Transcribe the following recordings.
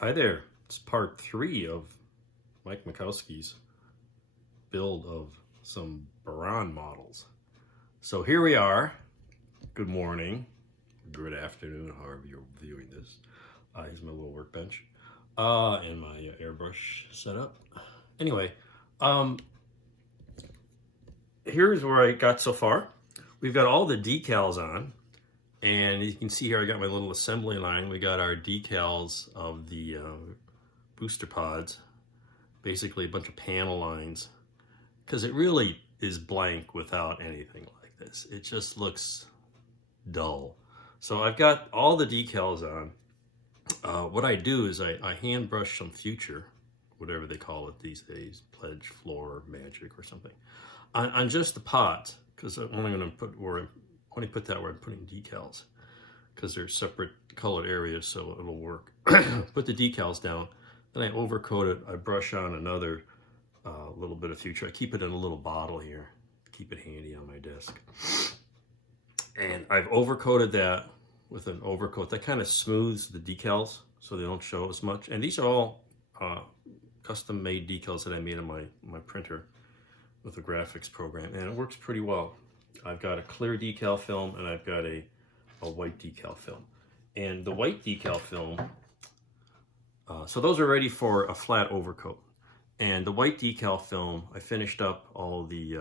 Hi there. It's part 3 of Mike Mikowski's build of some Buran models. So here we are. Good morning, good afternoon, however you're viewing this. Here's my little workbench and my airbrush setup. Anyway, here's where I got so far. We've got all the decals on. And you can see here I got my little assembly line. We got our decals of the booster pods, basically a bunch of panel lines, because it really is blank without anything like this. It just looks dull. So I've got all the decals on. What I do is I hand brush some Future, whatever they call it these days, Pledge, Floor, Magic or something, on just the pods, because I'm only going to put only put that where I'm putting decals, because they're separate colored areas, so it'll work. Put the decals down, then I overcoat it. I brush on another little bit of Future. I keep it in a little bottle here, keep it handy on my desk. And I've overcoated that with an overcoat that kind of smooths the decals so they don't show as much. And these are all custom made decals that I made on my printer with a graphics program, and it works pretty well. I've got a clear decal film and I've got a white decal film. And the white decal film, so those are ready for a flat overcoat. And the white decal film, I finished up all the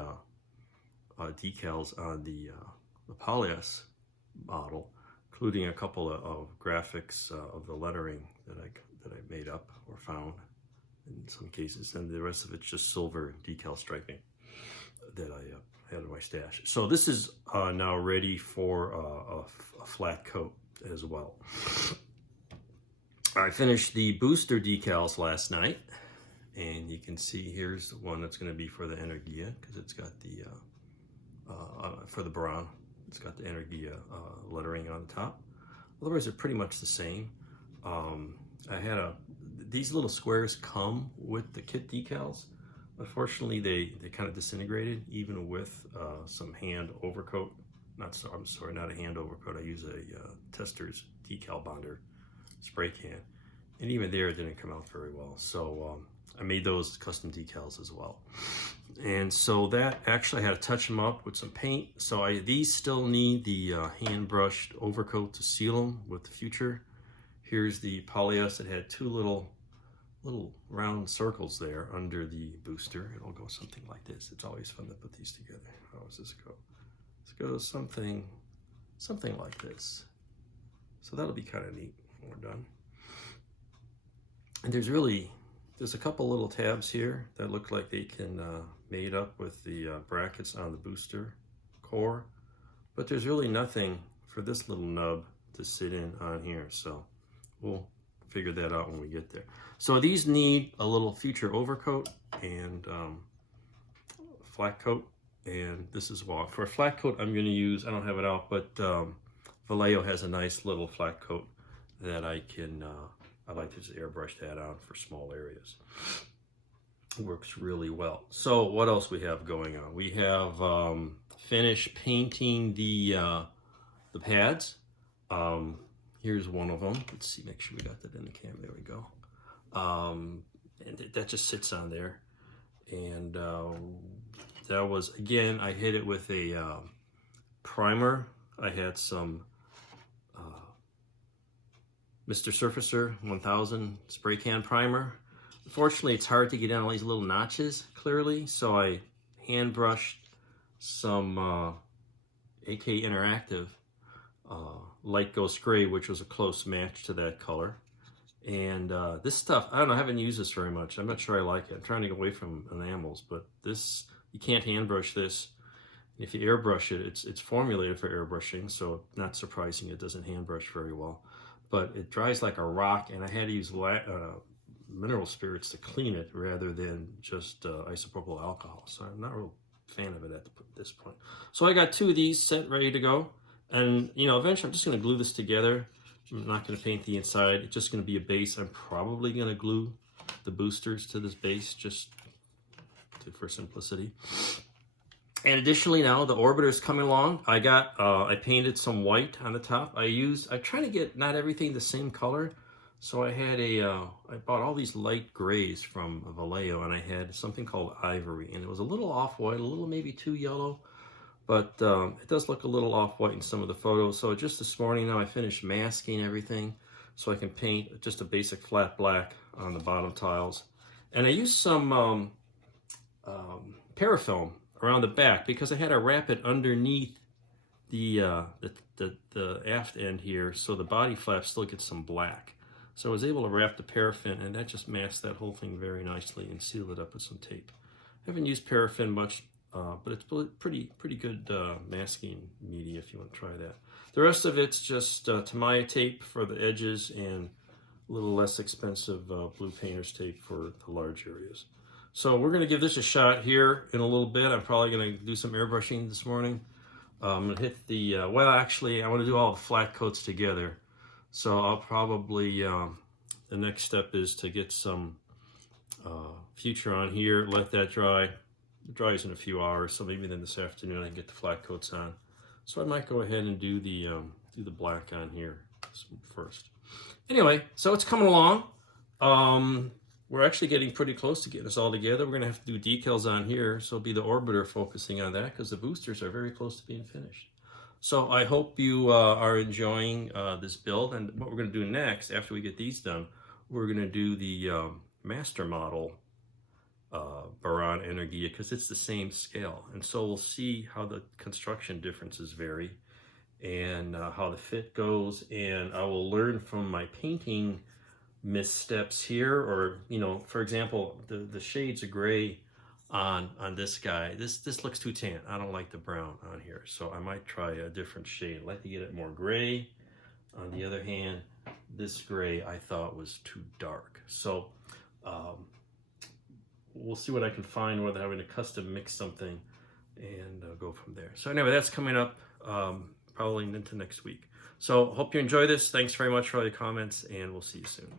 decals on the polyester model, including a couple of graphics of the lettering that I made up or found in some cases, and the rest of it's just silver decal striping that I had in my stash. So this is now ready for a flat coat as well. I finished the booster decals last night, and you can see here's the one that's going to be for the Energia, because it's got the for the Buran, it's got the Energia lettering on the top. Otherwise, they're pretty much the same. I had these little squares come with the kit decals. Unfortunately, they kind of disintegrated even with some hand overcoat. I'm sorry, not a hand overcoat. I use a Tester's decal bonder spray can, and even there it didn't come out very well. So I made those custom decals as well. And so that actually I had to touch them up with some paint. So these still need the hand brushed overcoat to seal them with the Future. Here's the polyester that had two little round circles there under the booster. It'll go something like this. It's always fun to put these together. How does this go? This goes something like this. So that'll be kind of neat when we're done. And there's a couple little tabs here that look like they can made up with the brackets on the booster core, but there's really nothing for this little nub to sit in on here. So we'll figure that out when we get there. So these need a little Future overcoat and flat coat, and this is why. For a flat coat, I'm going to use, I don't have it out, but Vallejo has a nice little flat coat that I like to just airbrush that on for small areas. It works really well. So what else we have going on? We have finished painting the pads. Here's one of them. Let's see, make sure we got that in the cam. There we go. And that just sits on there. And that was, again, I hit it with a primer. I had some Mr. Surfacer 1000 spray can primer. Unfortunately, it's hard to get in all these little notches clearly, so I hand brushed some AK Interactive Light Ghost Gray, which was a close match to that color. And this stuff, I don't know, I haven't used this very much. I'm not sure I like it. I'm trying to get away from enamels, but this, you can't hand brush this. If you airbrush it, it's formulated for airbrushing, so not surprising it doesn't hand brush very well. But it dries like a rock, and I had to use mineral spirits to clean it rather than just isopropyl alcohol. So I'm not a real fan of it at this point. So I got two of these set ready to go. And, you know, eventually I'm just going to glue this together. I'm not going to paint the inside. It's just going to be a base. I'm probably going to glue the boosters to this base just for simplicity. And additionally, now the orbiter is coming along. I painted some white on the top. I try to get not everything the same color. So I had I bought all these light grays from Vallejo, and I had something called ivory, and it was a little off-white, a little maybe too yellow, but it does look a little off-white in some of the photos. So just this morning now I finished masking everything so I can paint just a basic flat black on the bottom tiles. And I used some parafilm around the back because I had to wrap it underneath the aft end here so the body flap still gets some black. So I was able to wrap the paraffin, and that just masked that whole thing very nicely and sealed it up with some tape. I haven't used paraffin much, but it's pretty good masking media if you want to try that. The rest of it's just Tamiya tape for the edges and a little less expensive blue painter's tape for the large areas. So we're going to give this a shot here in a little bit. I'm probably going to do some airbrushing this morning. I'm going to hit the, well actually I want to do all the flat coats together. So I'll probably, the next step is to get some Future on here, let that dry. It dries in a few hours, so maybe then this afternoon I can get the flat coats on. So I might go ahead and do the black on here first. Anyway, so it's coming along. We're actually getting pretty close to getting this all together. We're going to have to do decals on here, so it'll be the orbiter focusing on that because the boosters are very close to being finished. So I hope you are enjoying this build, and what we're going to do next, after we get these done, we're going to do the master model Buran Energia because it's the same scale, and so we'll see how the construction differences vary and how the fit goes, and I will learn from my painting missteps here, or for example, the shades of gray on this guy, this looks too tan. I don't like the brown on here, so I might try a different shade. I'd like to get it more gray. On the other hand, this gray I thought was too dark, so we'll see what I can find, whether I'm going to custom mix something and go from there. So anyway, that's coming up probably into next week. So hope you enjoy this. Thanks very much for all your comments, and we'll see you soon.